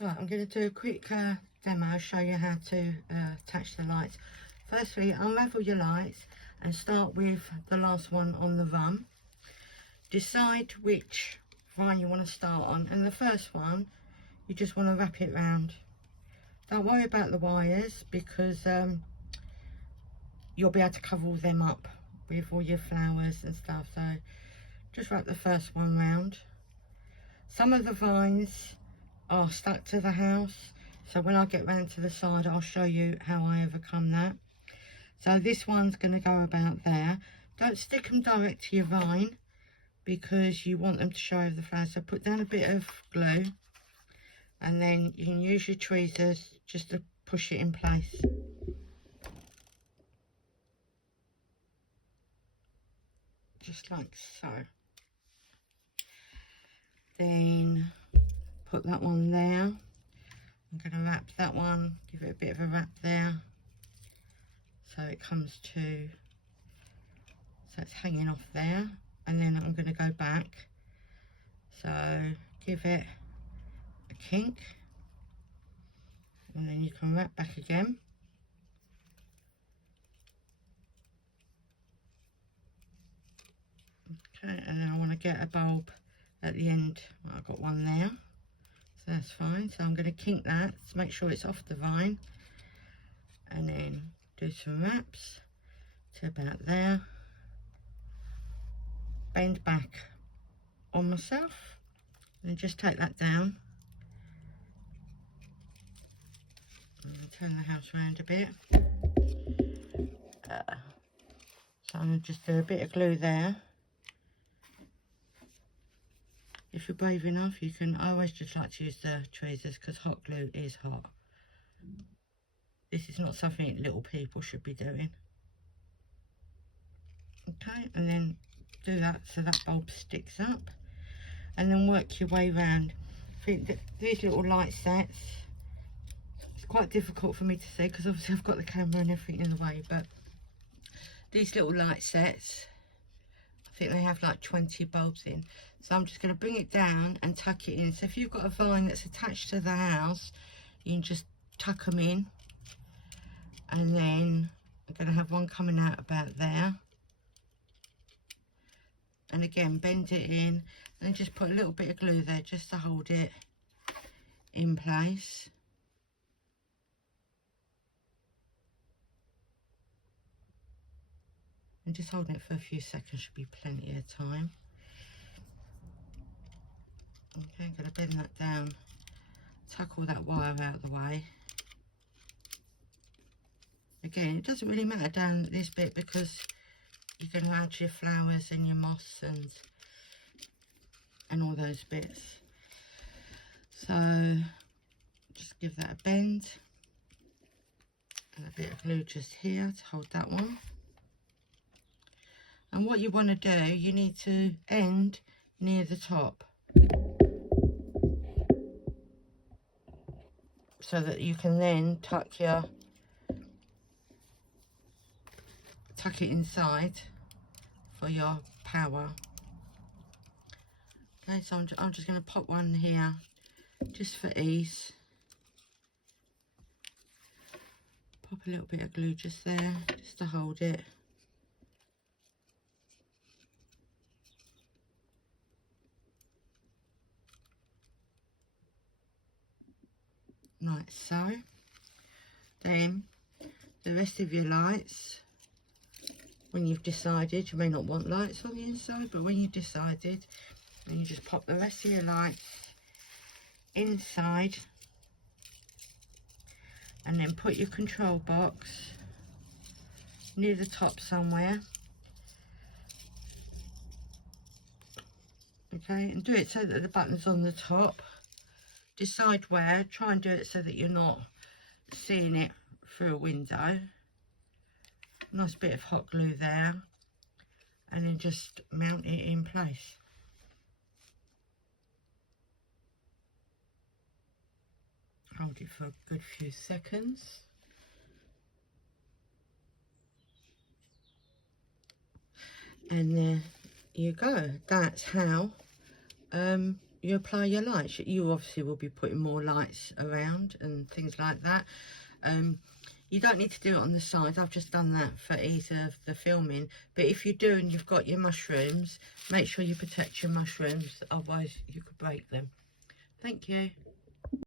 Right, I'm going to do a quick demo, show you how to attach the lights. Firstly, unravel your lights and start with the last one on the run. Decide which vine you want to start on, and the first one you just want to wrap it round. Don't worry about the wires because you'll be able to cover all them up with all your flowers and stuff, so just wrap the first one round. Some of the vines are stuck to the house, so when I get round to the side I'll show you how I overcome that. So this one's going to go about there. Don't stick them direct to your vine because you want them to show over the flowers, so put down a bit of glue and then you can use your tweezers just to push it in place. Just like so. Then put that one there. I'm going to wrap that one, give it a bit of a wrap there so it comes to, so it's hanging off there, and then I'm going to go back, so give it a kink and then you can wrap back again. Okay, and then I want to get a bulb at the end. Well, I've got one there, so that's fine. So I'm going to kink that to make sure it's off the vine, and then do some wraps to about there. Bend back on myself and just take that down. And turn the house around a bit. So I'm going to just do a bit of glue there. If you're brave enough, you can, I always just like to use the tweezers because hot glue is hot. This is not something little people should be doing. Okay, and then do that so that bulb sticks up, and then work your way round. I think that these little light sets, it's quite difficult for me to see because obviously I've got the camera and everything in the way, but these little light sets, I think they have like 20 bulbs in. So I'm just going to bring it down and tuck it in. So if you've got a vine that's attached to the house, you can just tuck them in. And then I'm going to have one coming out about there. And again, bend it in and just put a little bit of glue there just to hold it in place. And just holding it for a few seconds should be plenty of time. Okay, I'm going to bend that down, tuck all that wire out of the way. Again, it doesn't really matter down this bit because you can add your flowers and your moss and all those bits. So just give that a bend and a bit of glue just here to hold that one. And what you want to do, you need to end near the top so that you can then tuck it inside for your power. Okay, so I'm just going to pop one here just for ease. Pop a little bit of glue just there just to hold it. Like so. Then the rest of your lights, when you've decided, you may not want lights on the inside, but when you've decided, then you just pop the rest of your lights inside and then put your control box near the top somewhere. Okay, and do it so that the button's on the top. Decide where, try and do it so that you're not seeing it through a window. Nice bit of hot glue there, and then just mount it in place. Hold it for a good few seconds. And there you go. That's how you apply your lights. You obviously will be putting more lights around and things like that. You don't need to do it on the sides. I've just done that for ease of the filming. But if you do and you've got your mushrooms, make sure you protect your mushrooms, otherwise you could break them. Thank you.